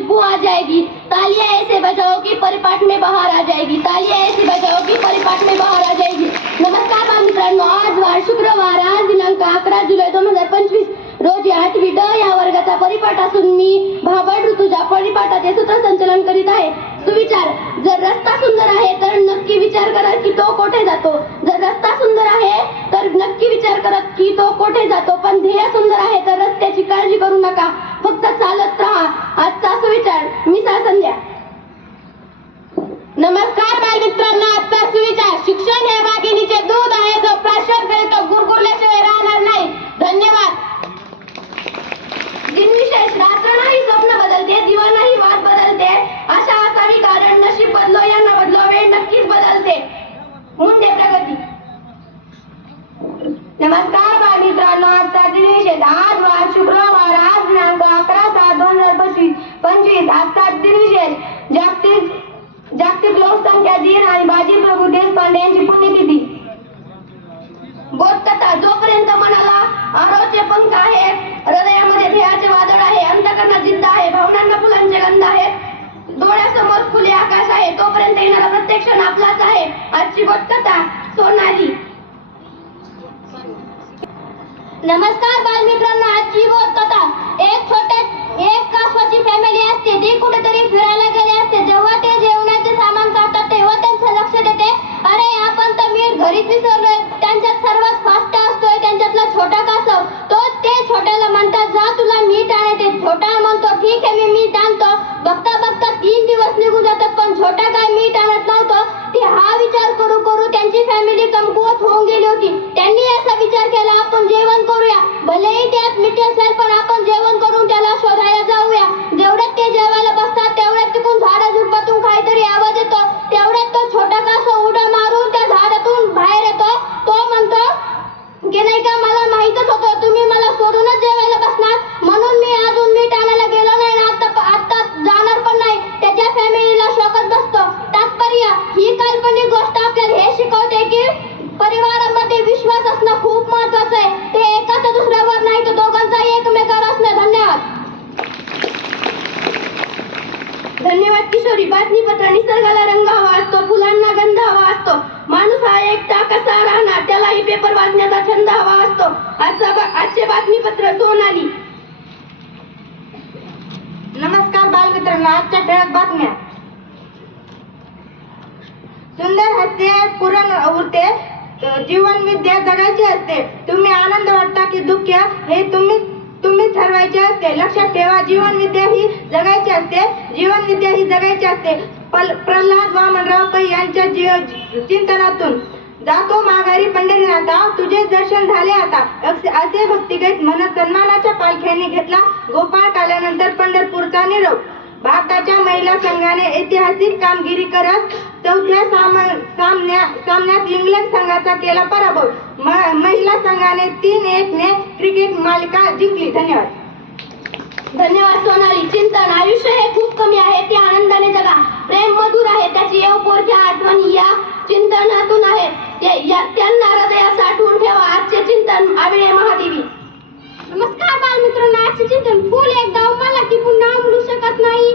खुशबू आ जाएगी। तालियां ऐसे बजाओ कि परिपाठ में बाहर आ जाएगी। तालियां ऐसे बजाओ कि परिपाठ में बाहर आ जाएगी। नमस्कार मित्रांनो आज वार शुक्रवार आज दिनांक अकरा जुलै दोन हजार पंचवीस रोजी आठवी ड या वर्गाचा परिपाठ असून मी भाबड ऋतुजा परिपाठाचे सूत्रसंचलन करीत आहे. सुविचार जर रस्ता सुंदर आहे तर नक्की विचार करा की तो कोठे जातो. जर रस्ता सुंदर आहे तर नक्की विचार करा की तो कोठे जातो. पण ध्येय सुंदर आहे तर रस्त्याची काळजी करू नका. फक्त चालत राहा आजचा सुविचार मी संध्या नमस्कार बालमित्रांनो आजचा सुविचार शिक्षण हे वाघिणीचे दूध आहे जो प्राशन करीतो गुरगुरल्याशिवाय राहणार नाही धन्यवाद दिनविशेष रात्र नाही स्वप्न बदलते दिवा नाही वाट बदलते आशा असावी कारण नशीब बदलो या न बदलो वेळ नक्कीच बदलते मुंडे प्रगती नमस्कार बालमित्रांनो आजचा दिनविशेष आज वार शुक्रवार आज दिनांक अकरा सात दोन हजार पंचवीस पंचवीस आजचा दिनविशेष जागतिक जागतिक लोकसंख्या आणि बाजीप्रभू देशपांडे यांची पुण्यतिथी. बोधकथा जोपर्यंत मनाला आरोचे पंख आहेत हृदयामध्ये ध्येयाचे वादळ आहे अंतकरणात जिद्द आहे भावनांना फुलांचे गंध आहेत डोळ्यासमोर खुले आकाश आहे तोपर्यंत येणारा प्रत्येक क्षण आपलाच आहे. आजची बोधकथा सोनाली. नमस्कार बालमित्रांनो आजची बोधकथा एक छोटे एक कासवाची फॅमिली असते. ती कुठेतरी फिरायला गेले असते. जेव्हा ते जेवण सामान काढतात तेव्हा त्यांचं लक्ष देते अरे आपण तर मीठ घरीच विसरलोय त्यांच्यात सर्वात फास्ट असतोय त्यांच्यातला छोटा कासव तो ते छोट्याला म्हणतात जा तुला मीठ आणायचे छोटा म्हणतो ठीक आहे मी मीठ आणतो. बघता बघता तीन दिवस निघून जातात पण छोटा काय मीठ आणत नव्हतो. ते हा विचार करू करू त्यांची फॅमिली कमकुवत होऊन गेली होती. त्यांनी असा विचार केला आपण जेवण करूया. भलेही त्यात मीठ असेल पण आपण जेवण करून त्याला शोधायला जाऊया. जेवढ्यात ते जेवायला बसतात तेवढ्यात तिकून झाडा झुडपातून काहीतरी आवाज येतो. तेवढ्यात तो छोटा कासव उड्या मारून त्या झाडातून बाहेर येतो तो म्हणतो की नाही का मला माहीतच होतं तुम्ही मला सोडूनच जेवायला बसणार म्हणून मी अजून मीठ आणायला गेलो नाही ना आता आता जाणार पण नाही त्याच्या फॅमिलीला शोकत बसतो तात्पर्य ही काल्पनिक गोष्ट आपल्याला हे शिकवते की परिवारामध्ये विश्वास असणं खूप महत्वाचं आहे ते एकाचं दुसऱ्यावर नाही तर दोघांचाही एकमेकावर असणं धन्यवाद धन्यवाद किशोरी. बातमीपत्र निसर्गाला रंग हवा असतो फुलांना गंध हवा असतो. माणूस हा एकटा कसा राहणार? त्यालाही पेपर वाचण्याचा छंद हवा असतो. आजचा आजचे बातमीपत्र सोनाली. नमस्कार बालमित्रांनो आजच्या ठळक बातम्या. सुंदर हसते पुरण उरते जीवन विद्या जगायची असते. तुम्ही आनंद वाटता की दुःख हे तुम्ही तुम्ही ठरवायचे असते लक्षात ठेवा जीवन विद्या ही जगायची असते जीवन विद्या ही जगायची असते. प्रल्हाद वामनराव पै यांच्या जीव चिंतनातून जातो माघारी पंढरीनाथा तुझे दर्शन झाले आता. असे- असे भक्तिगीत म्हणत सन्मानाच्या पालख्यांनी घेतला. गोपाळ काल्यानंतर पंढरपूरचा निरोप. भारताच्या महिला संघाने ऐतिहासिक कामगिरी करत चौथ्या सामन्या सामन्यात इंग्लंड संघाचा केला पराभव. महिला संघाने तीन एक ने क्रिकेट मालिका जिंकली. धन्यवाद. धन्यवाद सोनाली. चिंतन आयुष्य हे खूप कमी आहे ते आनंदाने जगा. प्रेम मधुर आहे त्याची येवपोरच्या आठवणी या चिंतनातून आहेत या- या- त्यांना हृदयात साठवून ठेवा. आजचे चिंतन आविळे महादेवी. नमस्कार बालमित्रांनो आजचे चिंतन फुल एकदा उमलला की पुन्हा उमलू शकत नाही.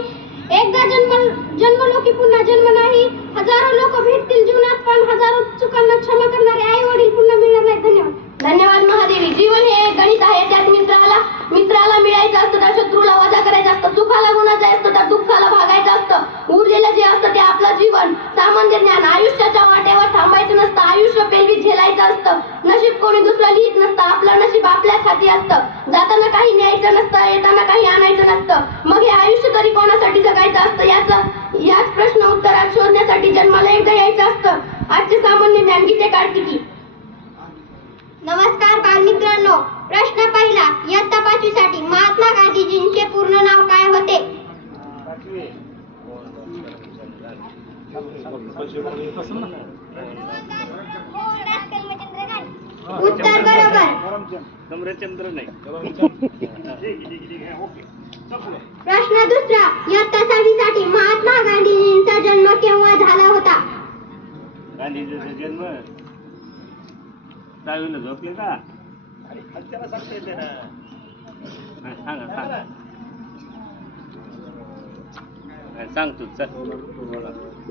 एकदा जन्म जन्मलो की पुन्हा जन्म नाही. हजारो लोक भेटतील जीवनात पण हजारो चुकांना क्षमा करणारे आई वडील धन्यवाद महादेवी. जीवन हे एक गणित आहे. त्यात मित्राला मित्राला मिळायचं असतं तर शत्रूला वजा करायचं असतं. सुखाला गुणाचं असतं तर दुःख भागायचं असतं उरलेलं जे असतं ते आपलं जीवन सामान्य ज्ञान आयुष्याच्या वाटेवर थांबायचं नसतं आयुष्य पेलवी झेलायचं असतं नशीब कोणी दुसरं लिहित नसतं आपलं नशीब आपल्याच हाती असतं जाताना काही न्यायचं नसतं येताना काही आणायचं नसतं मग हे आयुष्य तरी कोणासाठी जगायचं असतं याचं याच प्रश्न उत्तरात शोधण्यासाठी जन्माला एकदा यायचं असतं आजचे सामान्य ज्ञान गीते कार्तिकी नमस्कार बालमित्रांनो प्रश्न पहिला इयत्ता पाचवीसाठी महात्मा गांधीजींचे पूर्ण नाव काय होते? उत्तर बरोबर. प्रश्न दुसरा इयत्ता सहावीसाठी महात्मा गांधीजींचा जन्म केव्हा झाला होता? गांधीजीचा जन्म झोपले का? सांगा सांगा. सांग तू चल.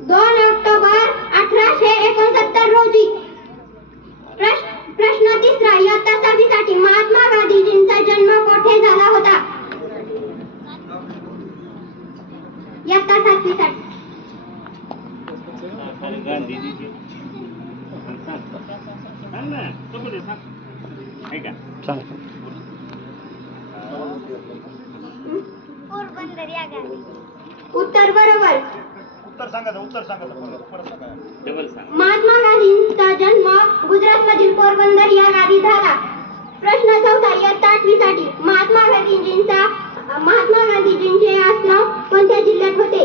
दोन ऑक्टोबर अठराशे एकोणसत्तर रोजी प्रश्न प्रश्न तिसरा इयत्ता सहावीसाठी महात्मा गांधीजींचा जन्म कोठे झाला होता? इयत्ता सातवीसाठी अरे गांधीजीचे सांग सांग ना तू कुठे सांग आहे का पोरबंदर या गावी उत्तर बरोबर. उत्तर सांगा उत्तर सांगा महात्मा गांधींचा जन्म गुजरातमधील पोरबंदर या गावी झाला. प्रश्न चौथा इयत्ता आठवीसाठी महात्मा गांधीजींचा महात्मा गांधीजींचे आश्रम कोणत्या जिल्ह्यात होते?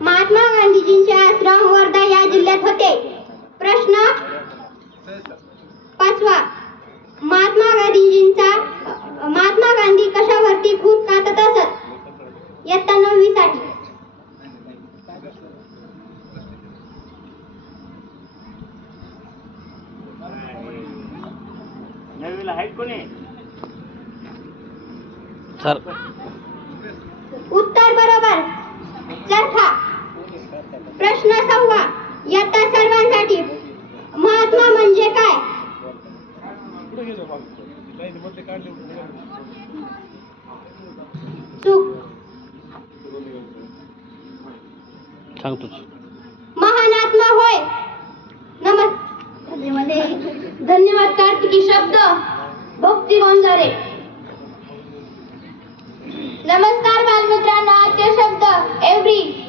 महात्मा गांधीजींचे आश्रम वर्धा या जिल्ह्यात होते. प्रश्न पाचवा. महात्मा गांधीजींचा महात्मा गांधी कशावरती खूप कातत असत? इयत्ता नववी साठी उत्तर बरोबर. चरखा. प्रश्न सहावा. इयत्ता सर्वांसाठी महात्मा म्हणजे काय चूक सांगतोच. महान आत्मा होय. नमस् धन्यवाद. कार्तिकी शब्द. भक्ती गोंजारे नमस्कार बालमित्रांनो आजचे शब्द एव्हरी.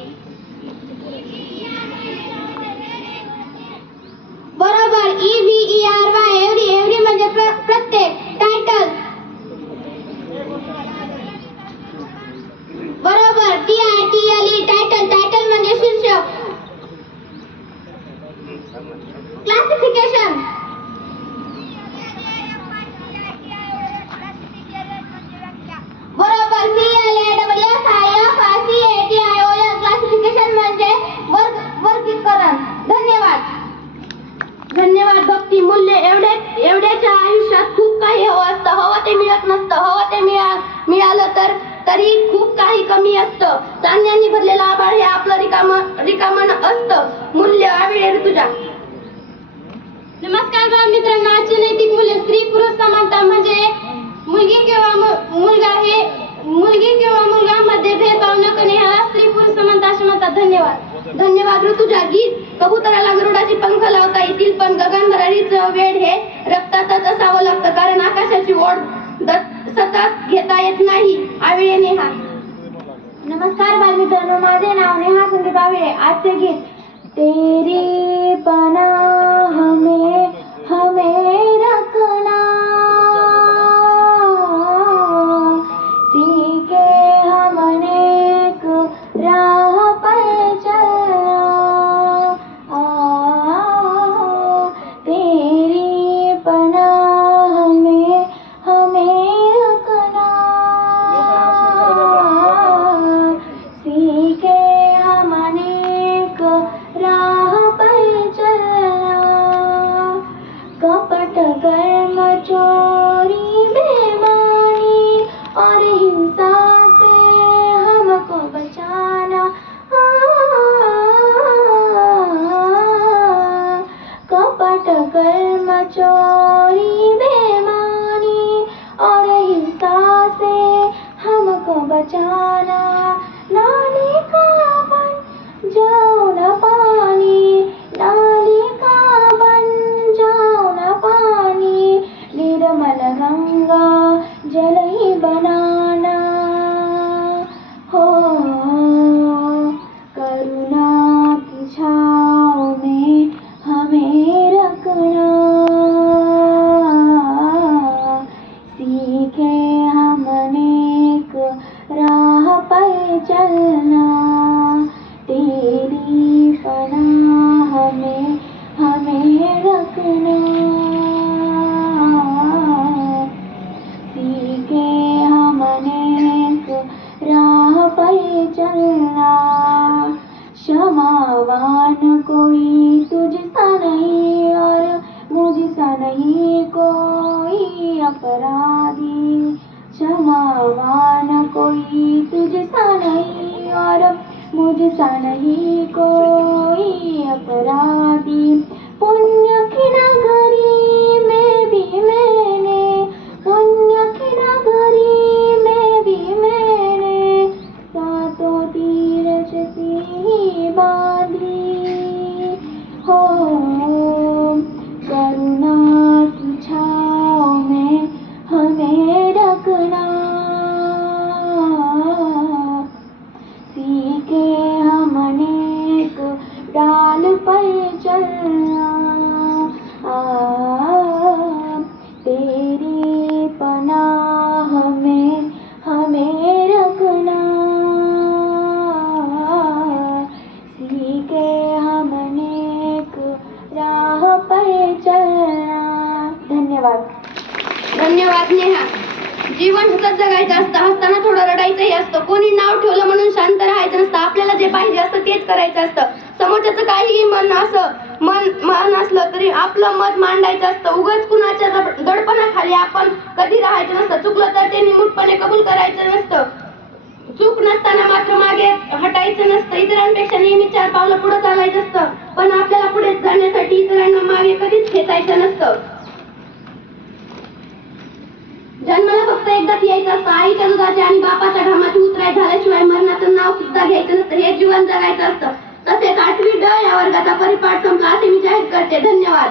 एवढ्याच्या आयुष्यात खूप काही हवं असतं. हवं ते मिळत नसतं. हवं ते मिळा मिळालं तर तरी खूप काही कमी असतं. चांदण्यांनी भरलेला आभाळ हे आपलं रिकाम रिकामण असतं. मूल्य आविळे ऋतुजा नमस्कार बाळ मित्रांनो. आजचे नैतिक मूल्य स्त्री पुरुष समानता म्हणजे मुलगी किंवा मुलगा हे मुलगी किंवा मुलगा मध्ये भेदभाव न करणे ह्याला स्त्री पुरुष समानता असे म्हणतात. धन्यवाद. धन्यवाद ऋतुजा गीत. कबुतराला गरुडाची पंख लावता येतील पण गगनभरारीचं वेळ हे रक्तातच असावं लागतं कारण आकाशाची ओढ सतत घेता येत नाही. आविळे नेहा. नमस्कार बालमित्रांनो माझे नाव नेहा संदीप आविळे. आजचे गीत तेरी पनाह हमें पर चलना आ, तेरी पनाह में हमें रखना सीखे हम नेक राह पर चलना धन्यवाद. धन्यवाद नेहा. जीवन हसत जगायचं असतं हसताना थोडं रडायचंही असतं. कोणी नाव ठेवलं म्हणून शांत राहायचं नसतं. आपल्याला जे पाहिजे असतं तेच करायचं असतं. समोरच्याचं काहीही मन असं मन मन असलं तरी आपलं मत मांडायचं असतं. उगाच कुणाच्या दडपणाखाली आपण कधी राहायचं नसतं. चुकलं तर ते निमूटपणे कबूल करायचं नसतं. चूक नसताना मात्र मागे हटायचं नसतं. इतरांपेक्षा नेहमी चार पावलं पुढे चालायचं असतं. पण आपल्याला पुढे जाण्यासाठी इतरांना मागे कधीच खेचायचं नसतं. जन्माला फक्त एकदाच यायचं असतं. आईच्या दुधाचे आणि बापाच्या घामाची उतराय झाल्याशिवाय मरणाचं नाव सुद्धा घ्यायचं नसतं. हे जीवन जगायचं असतं. तसेच आठवी ड या वर्गाचा परिपाठ संपला असे मी जाहीर करते. धन्यवाद.